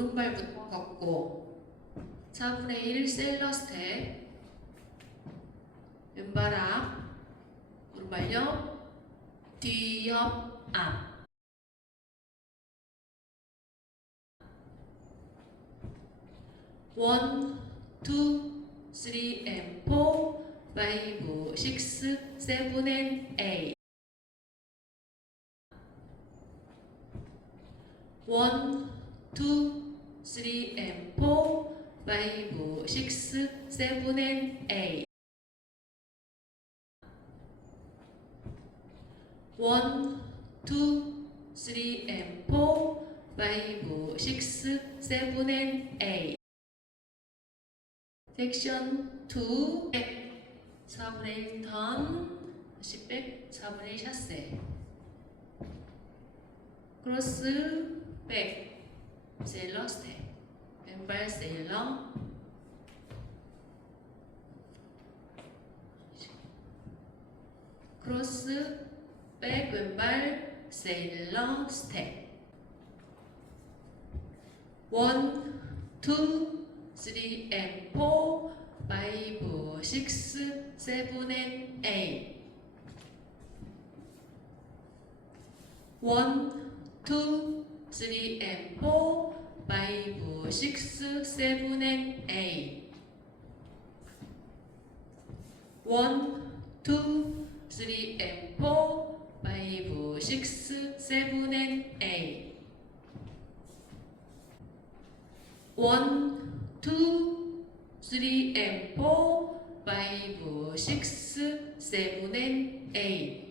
오른발부터 걷고 4분의 1 셀러 스텝 왼발 앞 오른발 옆 뒤옆 앞 원, 투, 쓰리, 앤 포, 파이브, 식스, 세븐, 앤 에잇. 쓰리, 앤 포, 파이브, 식스, 세븐, 앤 에잇. 원, 투, 쓰리, 앤 포, 파이브, 식스, 세븐, 앤 에잇. 섹션 2 백, 4분의 1턴 다시 백 4분의 1 샷세 크로스 백 세일러 스텝 왼발 세일러 크로스 백 왼발 세일러 스텝 원, 투, 쓰리 앤 포, 파이브, 식스, 세븐 앤 에잇 원, 투, 쓰리 앤 포, 5, 6, 7, and 8. 1, 2, 3, and 4, 5, 6, 7, and 8. 1, 2, 3, and 4, 5, 6, 7, and 8.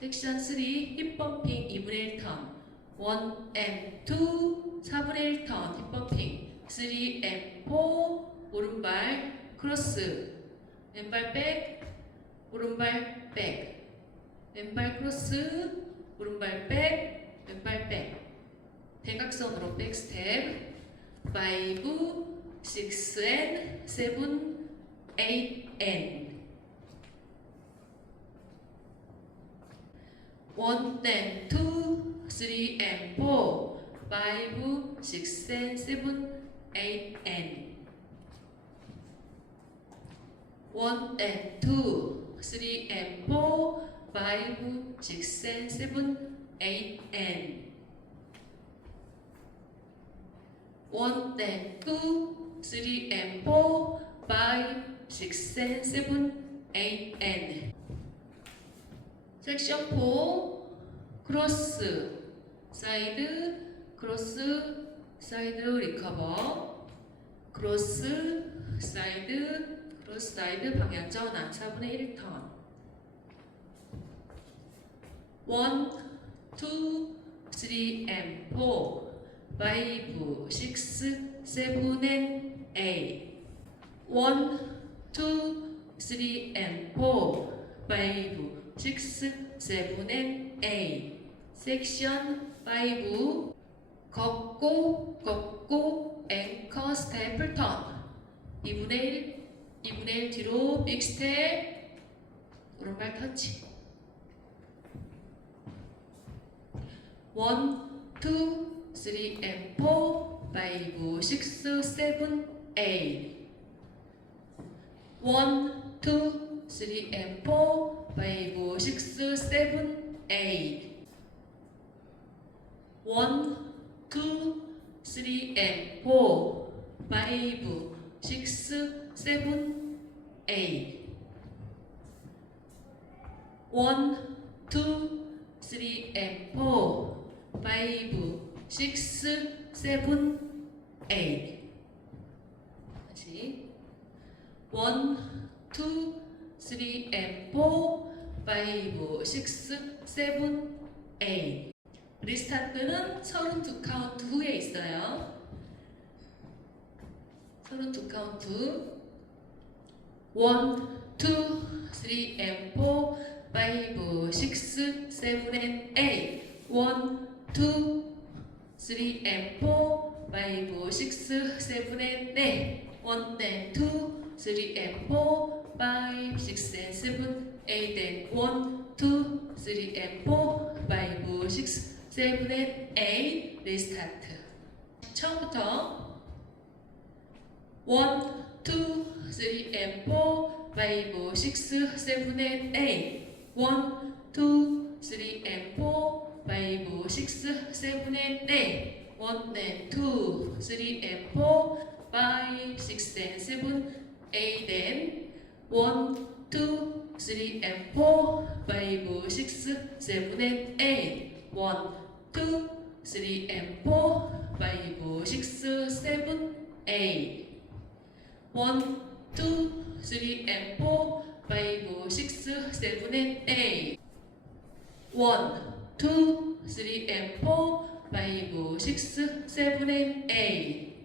섹션 3, 힙 범핑 2분의 1 턴. 1 and 2 4분의 1턴 힙범핑 3 and 4 오른발 크로스 왼발 백 오른발 백 왼발 크로스 오른발 백 왼발 백. 대각선으로 백 스텝 5, 6 and 7, 8 and 1 and 2, 3 and 4, 5, 6 and 7, 8 and 1 and 2, 3 and 4, 5, 6 and 7, 8 and one and two, three and four, five, six and seven, eight and 섹션 4 크로스 사이드 크로스 사이드 리커버 크로스 사이드 크로스 사이드 방향 전환 4분의 1턴 1, 2, 3 and 4 five, six, seven, and eight. One, two, three, and four, five, six, seven, and eight. 섹션 5 걷고 걷고 앵커 스텝을 턴 2분의 1 2분의 1 뒤로 빅 스텝 오른발 터치 1 2 three and four, five, six, seven, eight. One, two, three and One, two, three and four, five, six, seven, eight. One, two, three and four, five, six, seven, eight. 다시 one, two, three, and four, five, six, seven, eight. 리스타트는 32 카운트 후에 있어요. 32 카운트. one, two, three, and four, five, six, seven, and eight. one, two, three and four, five, six, seven and eight. One and two, three and four, five, six and seven, eight and one, two, three and four, five, six, seven and eight. 리스타트. 처음부터 1, 2, 3 and 4, 5, 6, 7 and 8 1, 2, 3 and 4, 5, 6, 7 and 8 1 and 2, 3 and 4, 5, 6 and 7, 8 and 1, 2, 3 and 4, 5, 6, 7 and 8 1, 2, 3 and 4, 5, 6, 7, 8 1, 2, 3 and 4, 5, 6, 7 and 8 1, 2, 3 and 4, 5, 6, 7 and 8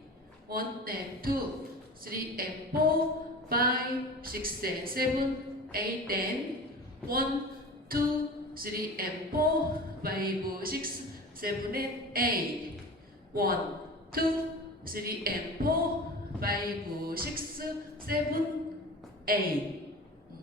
1 and 2, 3 and 4, 5, 6 and 7, 8 and 1, 2, 3 and 4, 5, 6, 7 and 8 1, 2, 3 and 4, 5, 6, 7, 8